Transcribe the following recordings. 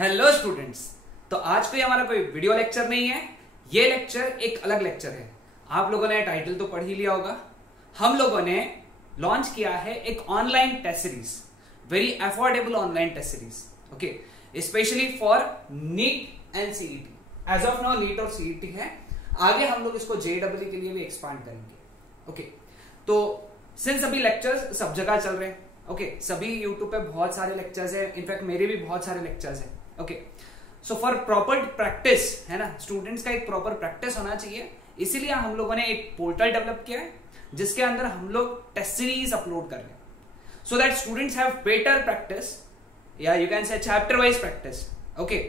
Hello students. तो आज कोई हमारा कोई वीडियो लेक्चर नहीं है, ये लेक्चर एक अलग लेक्चर है। आप लोगों ने टाइटल तो पढ़ ही लिया होगा। हम लोगों ने लॉन्च किया है एक online test series, very affordable online test series, okay, specially for NEET and CET. As of now NEET और सीईटी है, आगे हम लोग इसको जेईई के लिए भी एक्सपांड करेंगे। ओके, तो सिंस अभी लेक्चर्स सब जगह चल रहे हैं, ओके, सभी यूट्यूब पे बहुत सारे लेक्चर्स है, इनफैक्ट मेरे भी बहुत सारे लेक्चर्स हैं। Okay, so for proper practice है ना, स्टूडेंट्स का एक प्रॉपर प्रैक्टिस होना चाहिए, इसीलिए हम लोगों ने एक पोर्टल डेवलप किया है जिसके अंदर हम लोग टेस्ट सीरीज अपलोड कर रहे हैं, so that students have better practice, या you can say chapter wise practice. Okay,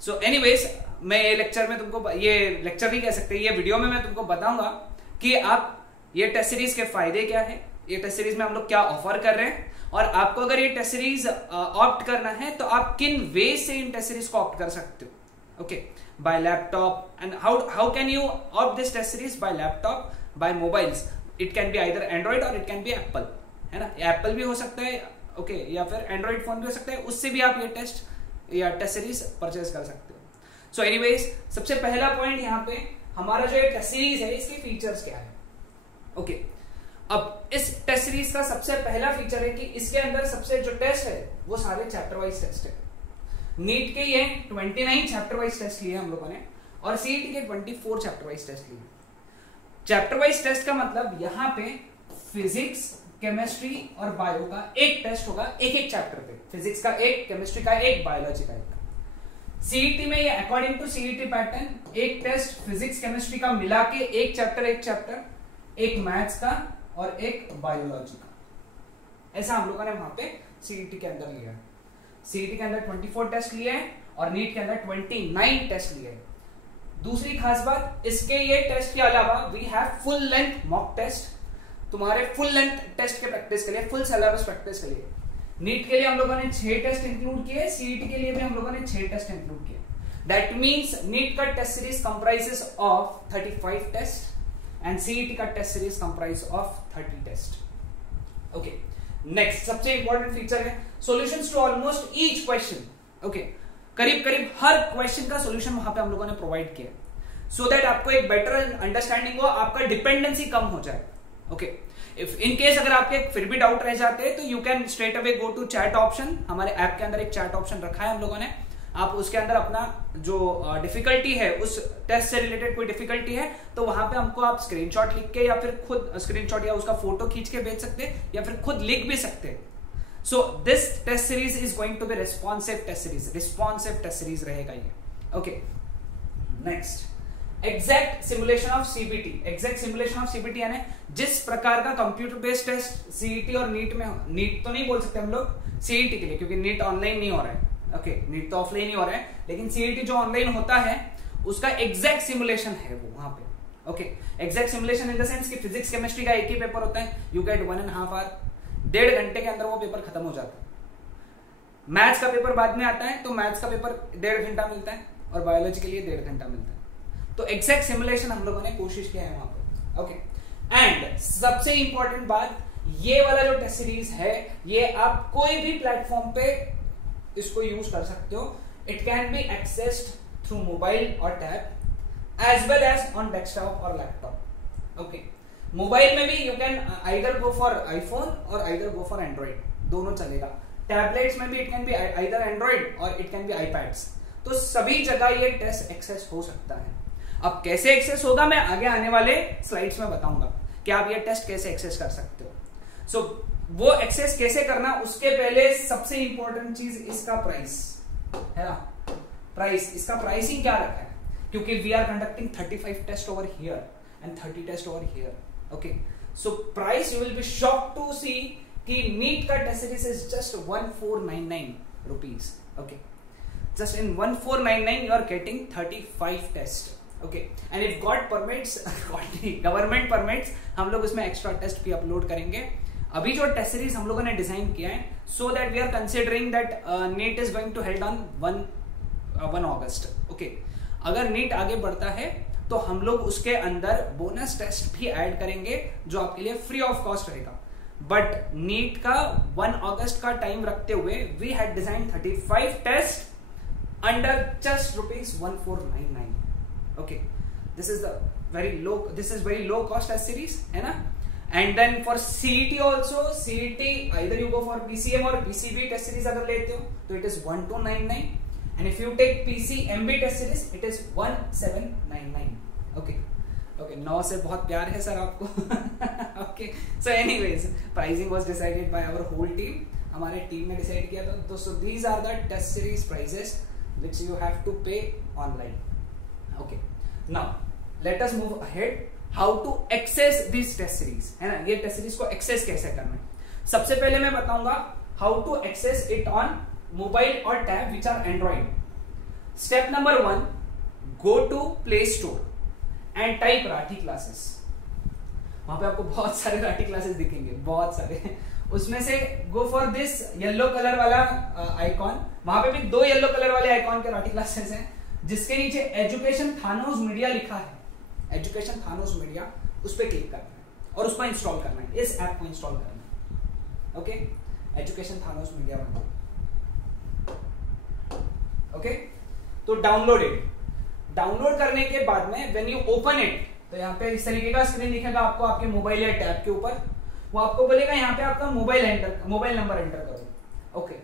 so anyways, मैं ये लेक्चर में तुमको, ये लेक्चर नहीं कह सकते, ये वीडियो में मैं तुमको बताऊंगा कि आप ये टेस्ट सीरीज के फायदे क्या है, ये टेस्ट सीरीज में हम लोग क्या ऑफर कर रहे हैं, और आपको अगर ये टेस्ट सीरीज ऑप्ट करना है तो आप किन वे से इन टेस्ट सीरीज को ऑप्ट कर सकते हो। Okay, by laptop, and how can you opt this test series? By laptop, by mobiles, it can be either Android और इट कैन बी एप्पल, है ना, एप्पल भी हो सकता है, ओके, या फिर एंड्रॉइड फोन भी हो सकता है, उससे भी आप ये टेस्ट सीरीज परचेज कर सकते हो। सो एनीवेज, सबसे पहला पॉइंट यहाँ पे हमारा जो ये टेस्ट सीरीज है, इसके फीचर्स क्या है। ओके, अब इस टेस्ट सीरीज का सबसे पहला फीचर है कि इसके अंदर सबसे जो टेस्ट है वो सारे चैप्टर वाइज टेस्ट है। नीट के ये 29 चैप्टर वाइज टेस्ट लिए हम लोगों ने, और सीईटी के 24 चैप्टर वाइज टेस्ट लिए। चैप्टर वाइज टेस्ट का मतलब यहाँ पे फिजिक्स, केमिस्ट्री और बायो का एक टेस्ट होगा, एक एक चैप्टर पे, फिजिक्स का एक, केमिस्ट्री का एक, बायोलॉजी का एक। सीईटी में ये अकॉर्डिंग टू सीईटी पैटर्न एक टेस्ट फिजिक्स केमिस्ट्री का मिला के एक चैप्टर, एक मैथ्स का और एक बायोलॉजी का, ऐसा हम लोगों ने वहां पे सीईटी के अंदर लिया है। सीईटी के अंदर 24 टेस्ट लिए हैं और नीट के अंदर 29 टेस्ट लिए हैं। दूसरी खास बात, इसके ये टेस्ट के अलावा we have full length mock test, तुम्हारे फुल लेंथ टेस्ट के प्रैक्टिस के लिए, फुल सिलेबस प्रैक्टिस के लिए। नीट के लिए हम लोगों ने 6 टेस्ट इंक्लूड किए, सीईटी के लिए भी हम लोगों ने 6 टेस्ट इंक्लूड किए। दैट मीन्स नीट का test series comprises of 35 test and CET का test series comprise of 30 test. Okay, next सबसे इंपॉर्टेंट फीचर है solutions to almost each question. Okay, करीब करीब हर क्वेश्चन का सॉल्यूशन वहां पे हम लोगों ने प्रोवाइड किया, सो दैट आपको एक बेटर अंडरस्टैंडिंग हो, आपका डिपेंडेंसी कम हो जाए। ओके, इफ इन केस अगर आपके फिर भी डाउट रह जाते हैं तो you can straight away go to chat option. हमारे ऐप के अंदर एक चैट ऑप्शन रखा है हम लोगों ने, आप उसके अंदर अपना जो डिफिकल्टी है, उस टेस्ट से रिलेटेड कोई डिफिकल्टी है तो वहां पे हमको आप स्क्रीनशॉट लिख के, या फिर खुद स्क्रीनशॉट या उसका फोटो खींच के भेज सकते हैं, या फिर खुद लिख भी सकते हैं। So this test series is going to be responsive test series रहेगा ये। Okay, next, exact simulation of CBT. Exact simulation of CBT यानी जिस प्रकार का कंप्यूटर बेस्ड टेस्ट सीईटी और नीट में, नीट तो नहीं बोल सकते हम लोग सीईटी के लिए, क्योंकि नीट ऑनलाइन नहीं हो रहा है। ओके, नीट तो ऑफलाइन ही हो रहा है, लेकिन सीईटी जो ऑनलाइन होता है उसका एग्जैक्ट सिमुलेशन है वो वहां पे। Okay, exact simulation in the sense कि फिजिक्स केमिस्ट्री का एक ही पेपर होता है, यू गेट 1.5 आवर, 1.5 घंटे के अंदर वो पेपर खत्म हो जाता है। मैथ्स का पेपर बाद में आता है तो मैथ्स का पेपर 1.5 घंटा मिलता है, और बायोलॉजी के लिए 1.5 घंटा मिलता है। तो एग्जैक्ट सिमुलेशन हम लोगों ने कोशिश किया है वहां पे। ओके, एंड सबसे इंपॉर्टेंट बात, ये वाला जो टेस्ट सीरीज है ये आप कोई भी प्लेटफॉर्म पे इसको यूज कर सकते हो। It can be accessed through mobile और tab as well as on desktop और लैपटॉप। ओके, मोबाइल में भी you can either go for iPhone और आइदर गो फॉर एंड्रॉइड, दोनों चलेगा। टैबलेट्स में भी it can be either Android और इट कैन बी आईपैड्स, तो सभी जगह ये टेस्ट एक्सेस हो सकता है। अब कैसे एक्सेस होगा मैं आगे आने वाले स्लाइड्स में बताऊंगा कि आप ये टेस्ट कैसे एक्सेस कर सकते हो। सो वो एक्सेस कैसे करना, उसके पहले सबसे इंपॉर्टेंट चीज इसका प्राइस है ना, प्राइस, इसका प्राइसिंग क्या रखा है, क्योंकि we are conducting 35 test over here and 30 test over here. Okay, so price you will be shocked to see कि नीट का test series is just 1499 rupees. Okay, just in 1499 you are getting 35 test. Okay, and if God permits, government permits, हम लोग उसमें extra test भी upload करेंगे। अभी जो test series हम लोगों ने डिजाइन किया है, so that we are considering that NEET is going to held on 1 August. Okay, अगर नीट आगे बढ़ता है तो हम लोग उसके अंदर बोनस टेस्ट भी ऐड करेंगे जो आपके लिए फ्री ऑफ कॉस्ट रहेगा। बट नीट का 1 अगस्त का टाइम रखते हुए we had design 35 test under just ₹1499. Okay, this is very low cost test series, है ना. And then for CET also, CET either you go for PCM or PCB test series अगर लेते हो तो it is 1299, and if you take PCMB test series it is 1799. Okay, 9 से बहुत प्यार है सर आपको. Okay, so anyways, pricing was decided by our whole team. हमारे टीम ने डिसाइड किया था. तो so these are the test series prices which you have to pay online. Okay, now let us move ahead. How to access these test series, है ना. ये test series को access कैसे करना है. सबसे पहले मैं बताऊंगा how to access it on mobile और tab which are Android. Step number 1, go to Play Store and type Rathi classes. वहां पे आपको बहुत सारे राठी क्लासेस दिखेंगे, बहुत सारे. उसमें से go for this yellow colour वाला आइकॉन. वहां पे भी 2 येलो कलर वाले आइकॉन के राठी क्लासेस हैं, जिसके नीचे एजुकेशन थानोस मीडिया लिखा है. एजुकेशन थानोस मीडिया, उस पर क्लिक करना है और उसको इंस्टॉल करना है. इस ऐप को इंस्टॉल करना है. ओके, एजुकेशन थानोस मीडिया वाला. ओके, तो डाउनलोड करने के बाद में व्हेन यू ओपन इट, तो यहाँ पे इस तरीके का स्क्रीन दिखेगा आपको आपके मोबाइल या टैब के ऊपर. वो आपको बोलेगा यहाँ पे आपका मोबाइल नंबर एंटर करो. ओके,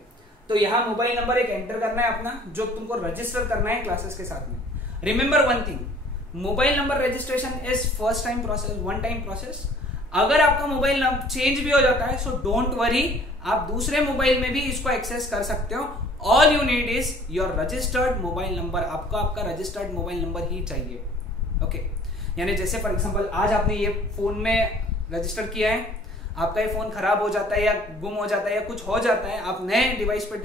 तो यहाँ मोबाइल नंबर एक एंटर करना है अपना, जो तुमको रजिस्टर करना है क्लासेस के साथ में. Remember one thing, mobile number registration is first time process, one time process. अगर आपका मोबाइल नंबर चेंज भी हो जाता है सो डोंट वरी, आप दूसरे मोबाइल में भी इसको एक्सेस कर सकते हो. All you need is your registered mobile number. आपको आपका रजिस्टर्ड मोबाइल नंबर ही चाहिए. ओके, यानी जैसे फॉर एग्जांपल आज आपने ये फोन में रजिस्टर किया है, आपका ये फोन खराब हो जाता है या गुम हो जाता है या कुछ हो जाता है, आप नए डिवाइस पे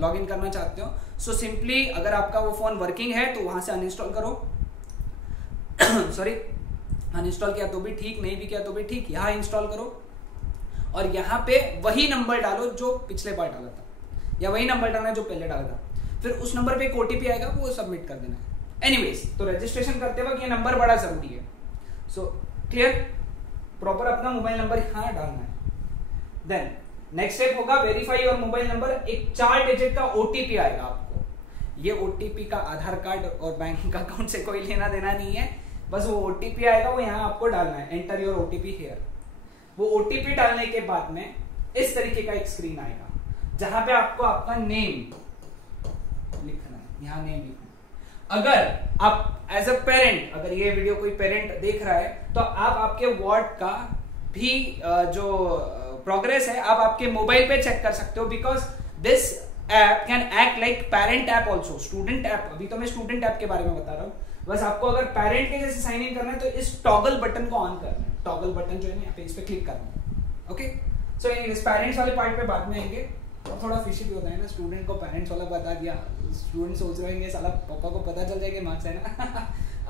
लॉग इन करना चाहते हो, सो सिंपली अगर आपका वो फोन वर्किंग है तो वहां से अनइंस्टॉल करो. सॉरी, अनइंस्टॉल किया तो भी ठीक, नहीं भी किया तो भी ठीक, यहाँ इंस्टॉल करो और यहाँ पे वही नंबर डालो जो पिछले बार डाला था, या वही नंबर डालना जो पहले डाला था. फिर उस नंबर पे एक ओटीपी आएगा, वो सबमिट कर देना है. एनीवेज, तो रजिस्ट्रेशन करते वक्त ये नंबर बड़ा जरूरी है. सो क्लियर, प्रॉपर अपना मोबाइल नंबर यहाँ डालना है. देन नेक्स्ट स्टेप होगा वेरीफाई योर मोबाइल नंबर. एक 4 डिजिट का ओटीपी आएगा आपको. ये ओटीपी का आधार कार्ड और बैंक अकाउंट से कोई लेना देना नहीं है, बस वो ओटीपी आएगा, वो यहाँ आपको डालना है. Enter your OTP here. वो ओटीपी डालने के बाद में इस तरीके का एक स्क्रीन आएगा, जहां पे आपको आपका नेम लिखना है. यहाँ नेम लिखना है. अगर आप एज अ पेरेंट, अगर ये वीडियो कोई पेरेंट देख रहा है, तो आप आपके वार्ड का भी जो प्रोग्रेस है आप आपके मोबाइल पे चेक कर सकते हो. Because this app can act like parent app also, student app. अभी तो मैं स्टूडेंट ऐप के बारे में बता रहा हूँ. बस आपको अगर पेरेंट के जैसे साइन इन करना है तो इस टॉगल बटन को ऑन करना है. टॉगल बटन जो है यहाँ पे, इस पे क्लिक करना है. ओके, सो एनीवेज पेरेंट्स वाले पार्ट पे बाद में आएंगे. और थोड़ा फिशी भी होता है ना, स्टूडेंट को पेरेंट्स वाला बता दिया, स्टूडेंट सोच रहे होंगे साला पापा को पता चल जाएगा मार्क्स है ना.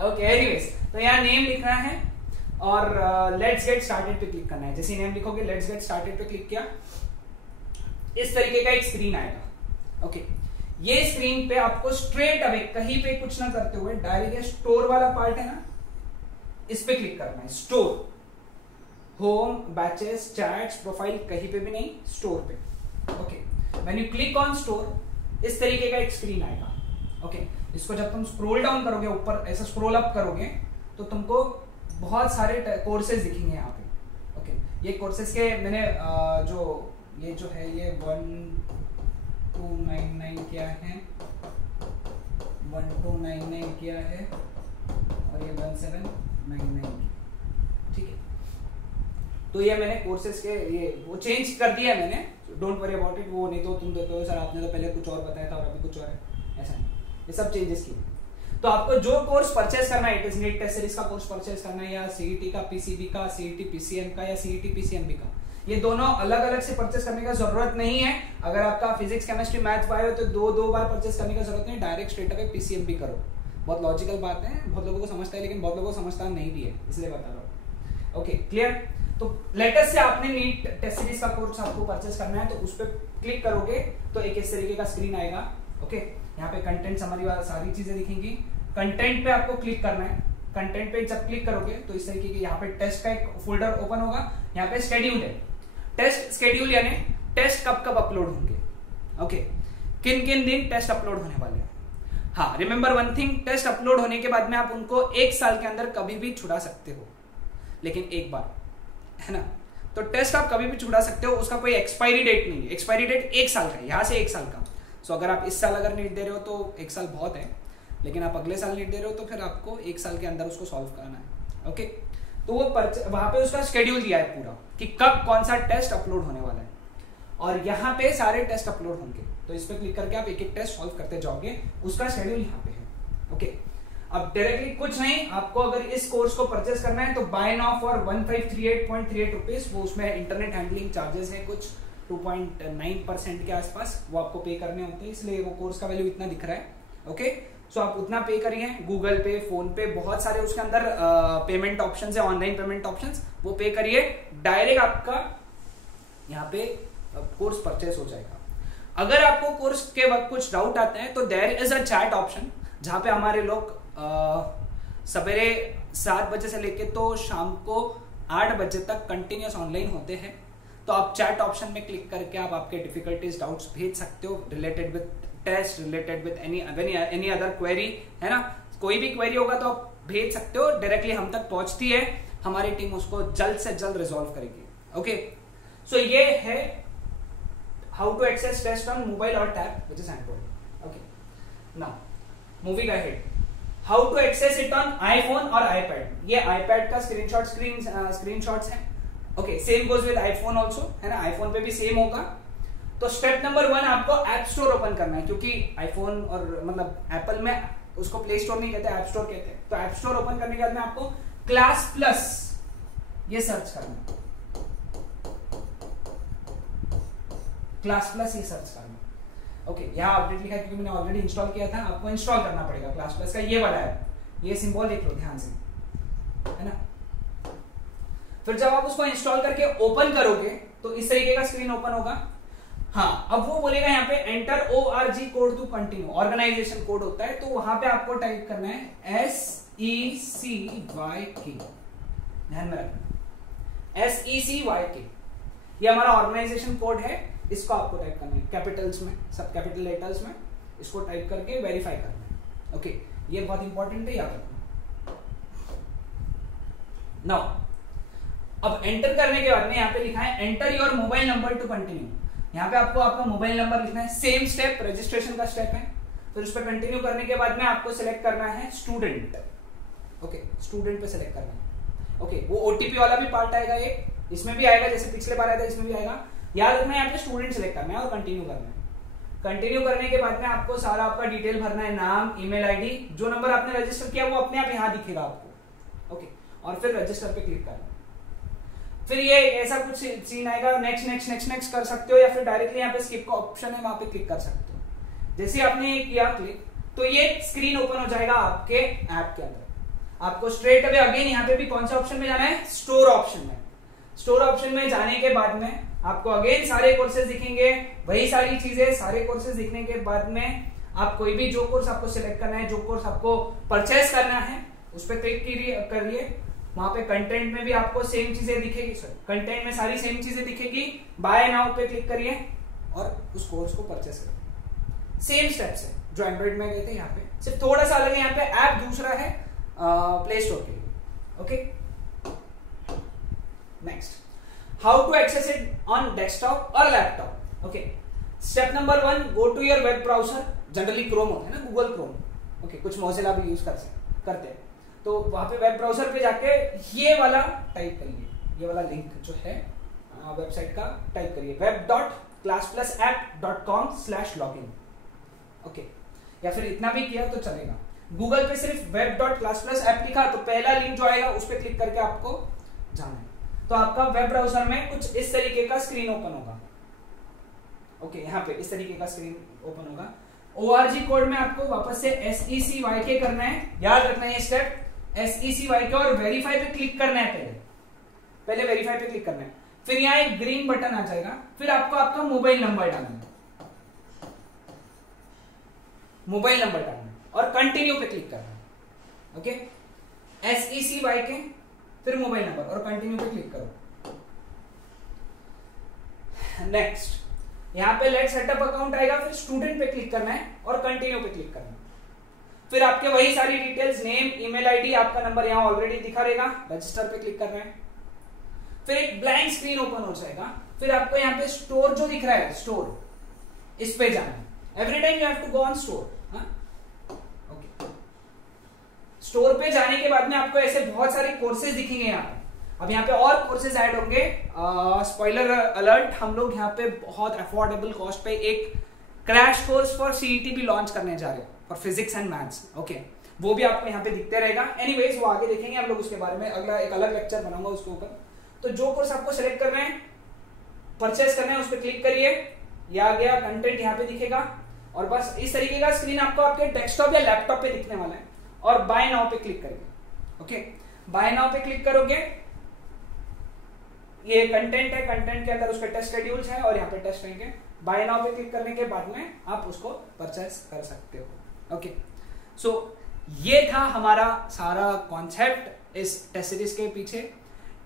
ओके, एनीवेज, तो यहाँ नेम लिखना है और लेट्स गेट स्टार्टेड पे क्लिक करना है. जैसे नेम लिखोगे लेट्स गेट स्टार्टेड पे क्लिक किया, इस तरीके का एक स्क्रीन आएगा. ओके, ये स्क्रीन पे आपको स्ट्रेट अवे कहीं पे कुछ ना करते हुए डायरेक्ट स्टोर वाला पार्ट है ना, इस पे क्लिक करना है. Store, home, batches, chats, profile, कहीं पे भी नहीं, स्टोर पे. Okay, when you click on store, इस तरीके का एक स्क्रीन आएगा. ओके, इसको जब तुम स्क्रॉल डाउन करोगे ऊपर, ऐसा स्क्रॉल अप करोगे तो तुमको बहुत सारे कोर्सेज दिखेंगे यहाँ पे. ओके, ये कोर्सेज के मैंने ये जो है ये 1299 क्या है, 1299 क्या है और ये 1799. ठीक है, तो ये मैंने कोर्सेज के ये वो चेंज कर दिया है मैंने. Don't worry about it. वो नहीं तो तुम देखते हो सर आपने तो पहले कुछ और बताया था और अभी कुछ और है, ऐसा नहीं. ये सब चेंजेस किए. तो आपको जो कोर्स परचेस करना है, it is NEET test series का कोर्स परचेस करना है, या सीईटी का, पीसीबी का, सीईटी पीसीएम का, या सीईटी पीसीएमबी का, ये दोनों अलग अलग से परचेस करने का जरूरत नहीं है. अगर आपका फिजिक्स, केमिस्ट्री, मैथ्स, बायो तो दो बार परचेस करने का जरूरत नहीं. डायरेक्ट स्ट्रेट अवे पीसीएमबी करो. बहुत लॉजिकल बात है, बहुत लोगों को समझता है, लेकिन बहुत लोगों को समझता नहीं भी है, इसलिए बता रहा हूँ. Okay, clear. तो लेटेस्ट से आपने नीट टेस्ट सीरीज का कोर्स आपको परचेस करना है, तो उस पर क्लिक करोगे तो एक इस तरीके का स्क्रीन आएगा. ओके, यहाँ पे कंटेंट समरी वाला सारी चीजें दिखेंगी. कंटेंट पे आपको क्लिक करना है. कंटेंट पे जब क्लिक करोगे तो इस तरीके के यहाँ पे टेस्ट का एक फोल्डर ओपन होगा. यहाँ पे शेड्यूल है, टेस्ट शेड्यूल, यानी टेस्ट कब कब अपलोड होंगे. ओके, किन किन दिन टेस्ट अपलोड होने वाले हैं. हाँ, remember one thing, test upload होने के बाद में आप उनको 1 साल के अंदर कभी भी छुड़ा सकते हो, लेकिन एक बार, है ना। तो टेस्ट आप कभी भी छुड़ा सकते हो, उसका कोई एक्सपायरी डेट नहीं है। एक्सपायरी डेट 1 साल का है, यहां से 1 साल का। सो अगर आप इस साल अगर नीट दे रहे हो तो 1 साल बहुत है, लेकिन आप अगले साल नीट दे रहे हो तो फिर आपको 1 साल के अंदर उसको सॉल्व करना है। ओके, तो वो वहां पे उसका शेड्यूल दिया है पूरा कि कब कौन सा टेस्ट अपलोड होने वाला है, और यहाँ पे सारे टेस्ट अपलोड होंगे। तो इस पे क्लिक करके आप एक एक टेस्ट सॉल्व करते जाओगे, उसका शेड्यूल यहाँ पे है। ओके, अब डायरेक्टली कुछ नहीं, आपको अगर इस कोर्स को परचेस करना है तो बाय नाउ फॉर 1538.38 रुपीज, वो उसमें इंटरनेट हैंडलिंग चार्जेस है कुछ 2.9% के आसपास, वो आपको पे करने होते हैं, इसलिए वो कोर्स का वैल्यू इतना दिख रहा है। ओके, सो आप उतना पे करिए। गूगल पे, फोन पे, बहुत सारे उसके अंदर पेमेंट ऑप्शंस है, ऑनलाइन पेमेंट ऑप्शंस, वो पे करिए, डायरेक्ट आपका यहाँ पे कोर्स परचेस हो जाएगा। अगर आपको कोर्स के वक्त कुछ डाउट आता है तो there is a chat option, जहां पे हमारे लोग सवेरे 7 बजे से लेके तो शाम को 8 बजे तक कंटिन्यूस ऑनलाइन होते हैं। तो आप चैट ऑप्शन में क्लिक करके आप आपके डिफिकल्टीज, डाउट्स भेज सकते हो, related with test, related with any other query, है ना। कोई भी क्वेरी होगा तो आप भेज सकते हो, डायरेक्टली हम तक पहुंचती है, हमारी टीम उसको जल्द से जल्द रिजॉल्व करेगी। ओके, सो ये है how to access test on mobile और tab which is Android. Okay, now moving ahead, how to access it on iPhone और आईपैड। ये आईपैड का स्क्रीनशॉट्स हैं। Okay, same goes with iPhone also, है ना, iPhone पे भी सेम होगा। तो स्टेप नंबर 1 आपको ऐप स्टोर ओपन करना है, क्योंकि आईफोन और मतलब एप्पल में उसको प्ले स्टोर नहीं कहते, ऐप स्टोर कहते हैं। तो ऐप स्टोर ओपन करने के बाद में आपको क्लास प्लस ये सर्च करना है, क्लास प्लस ये सर्च करना। ओके, यहाँ अपडेट लिखा है क्योंकि मैंने ऑलरेडी इंस्टॉल किया था, आपको इंस्टॉल करना पड़ेगा क्लास प्लस का ये वाला है, ये सिंबल देख लो ध्यान से, है ना। फिर जब आप उसको इंस्टॉल करके ओपन करोगे तो इस तरीके का स्क्रीन ओपन होगा। हाँ, अब वो बोलेगा यहाँ पे enter ORG code to continue, organization code होता है, तो वहां पे आपको टाइप करना है SECYK, ध्यान में रखना SECYK, ये हमारा ऑर्गेनाइजेशन कोड है, इसको आपको टाइप करना है कैपिटल्स में, सब कैपिटल लेटर्स में, इसको टाइप करके वेरीफाई करना है। ओके, ये बहुत इंपॉर्टेंट है, याद रखना। नाउ अब एंटर करने के बाद में यहाँ पे लिखा है enter your mobile number two continue. यहाँ पे आपको आपका मोबाइल नंबर लिखना है, सेम स्टेप, रजिस्ट्रेशन का स्टेप है। तो इस पर कंटिन्यू करने के बाद में आपको सिलेक्ट करना है स्टूडेंट। ओके, स्टूडेंट पे सिलेक्ट करना है। ओके, वो ओटीपी वाला भी पार्ट आएगा, ये इसमें भी आएगा, जैसे पिछले बार आया था इसमें भी आएगा। याद रखना है यहाँ पे स्टूडेंट सिलेक्ट करना है और कंटिन्यू करना है। कंटिन्यू करने के बाद में आपको सारा आपका डिटेल भरना है, नाम, ईमेल आईडी, जो नंबर आपने रजिस्टर किया वो अपने आप यहाँ दिखेगा आपको। ओके, और फिर रजिस्टर पे क्लिक करना है। फिर ये ऐसा कुछ सीन आएगा, नेक्स्ट नेक्स्ट नेक्स्ट नेक्स्ट कर सकते हो, या फिर डायरेक्टली यहाँ पे स्किप का ऑप्शन है, वहां पे क्लिक कर सकते हो। जैसे आपने किया क्लिक तो ये स्क्रीन ओपन हो जाएगा आपके ऐप के अंदर। आपको स्ट्रेट अवे अगेन यहाँ पे भी कौन सा ऑप्शन में जाना है, स्टोर ऑप्शन में। स्टोर ऑप्शन में जाने के बाद में आपको अगेन सारे कोर्सेज दिखेंगे, वही सारी चीजें, सारे कोर्सेज दिखने के बाद में आप कोई भी जो कोर्स आपको सिलेक्ट करना है, जो कोर्स आपको परचेस करना है, उस पर क्लिक करिए। वहां पे कंटेंट में भी आपको सेम चीजें दिखेगी, कंटेंट में सारी सेम चीजें दिखेगी। बाय नाउ पे क्लिक करिए और उस कोर्स को परचेस करिए। सेम स्टेप्स है जो एंड्रॉइड में गए थे, यहाँ पे सिर्फ थोड़ा सा अलग है, यहाँ पे ऐप दूसरा है प्ले स्टोर के लिए। Okay, next, how to access it on desktop और laptop. Okay, step number 1, go to your web browser. Generally Chrome होता है ना, गूगल क्रोम। ओके, कुछ मोजिला भी यूज करते हैं, तो वहां पे वेब ब्राउजर पे जाके ये वाला टाइप करिए, ये वाला लिंक जो है वेबसाइट का टाइप करिए, web.classplusapp.com/login। ओके, या फिर इतना भी किया तो चलेगा। गूगल पे सिर्फ web.classplusapp लिखा तो पहला लिंक जो आएगा उस पर क्लिक करके आपको जाना है, तो आपका वेब ब्राउजर में कुछ इस तरीके का स्क्रीन ओपन होगा। ओके, यहाँ पे इस तरीके का स्क्रीन ओपन होगा। ORG कोड में आपको वापस से SECYK करना है, याद रखना है ये स्टेप, SECYK, और वेरीफाई पे क्लिक करना है। पहले वेरीफाई पे क्लिक करना है, फिर यहाँ एक ग्रीन बटन आ जाएगा, फिर आपको आपका मोबाइल नंबर डालना है, मोबाइल नंबर डालना है और कंटिन्यू पे क्लिक करना है। ओके, SECYK, फिर मोबाइल नंबर और कंटिन्यू पे क्लिक करो। नेक्स्ट, यहाँ पे लेट सेटअप अकाउंट आएगा, फिर स्टूडेंट पे क्लिक करना है और कंटिन्यू पे क्लिक करना है। फिर आपके वही सारी डिटेल्स, नेम, ईमेल आईडी, आपका नंबर यहाँ ऑलरेडी दिखा रहेगा, रजिस्टर पे क्लिक कर रहे हैं। फिर एक ब्लैंक स्क्रीन ओपन हो जाएगा। फिर आपको यहाँ पे स्टोर जो दिख रहा है, स्टोर, इस पे जाना है। Every time you have to go on store. Okay, store पे जाने के बाद में आपको ऐसे बहुत सारे कोर्सेज दिखेंगे यहाँ पे। अब यहाँ पे और कोर्सेज ऐड होंगे। स्पॉइलर अलर्ट, हम लोग यहाँ पे बहुत अफोर्डेबल कॉस्ट पे एक क्रैश कोर्स फॉर सीईटी भी लॉन्च करने जा रहे हैं, for physics and maths. Okay, वो भी आपको यहाँ पे दिखते रहेगा। एनीवेज वो आगे देखेंगे हम लोग उसके बारे में, अगला एक अलग लेक्चर बनाऊंगा उसके ऊपर। तो जो कोर्स आपको सिलेक्ट करना है, परचेस करना है, उस पर क्लिक करिए, या आ गया कंटेंट यहाँ पे दिखेगा, और बस इस तरीके का स्क्रीन आपको आपके डेस्कटॉप या लैपटॉप पे दिखने वाला है। और बाय नाउ पे क्लिक करिए। ओके, बाय नाउ पे क्लिक करोगे, ये कंटेंट है, कंटेंट के अंदर उसके टेस्ट शेड्यूल्स हैं और यहाँ पे टेस्ट रहेंगे। बाय नाउ पे क्लिक करने के बाद में आप उसको परचेस कर सकते हो। ओके, सो ये था हमारा सारा कॉन्सेप्ट इस टेस्ट सीरीज के पीछे।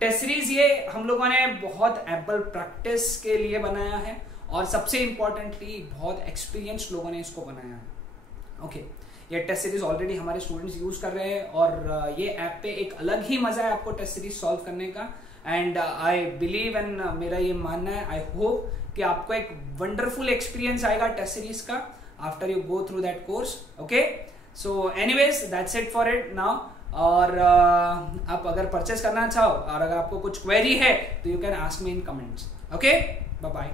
टेस्ट सीरीज ये हम लोगों ने बहुत एम्पल प्रैक्टिस के लिए बनाया है, और सबसे इंपॉर्टेंटली बहुत एक्सपीरियंस्ड लोगों ने इसको बनाया है। ओके, ये टेस्ट सीरीज ऑलरेडी हमारे स्टूडेंट्स यूज कर रहे हैं, और ये ऐप पे एक अलग ही मजा है आपको टेस्ट सीरीज सॉल्व करने का। एंड आई बिलीव एंड मेरा ये मानना है, आई होप कि आपको एक वंडरफुल एक्सपीरियंस आएगा टेस्ट सीरीज का after you go through that course. Okay, so anyways that's it for it now. और आप अगर परचेस करना चाहो और अगर आपको कुछ क्वेरी है तो you can ask me in comments. Okay, bye bye.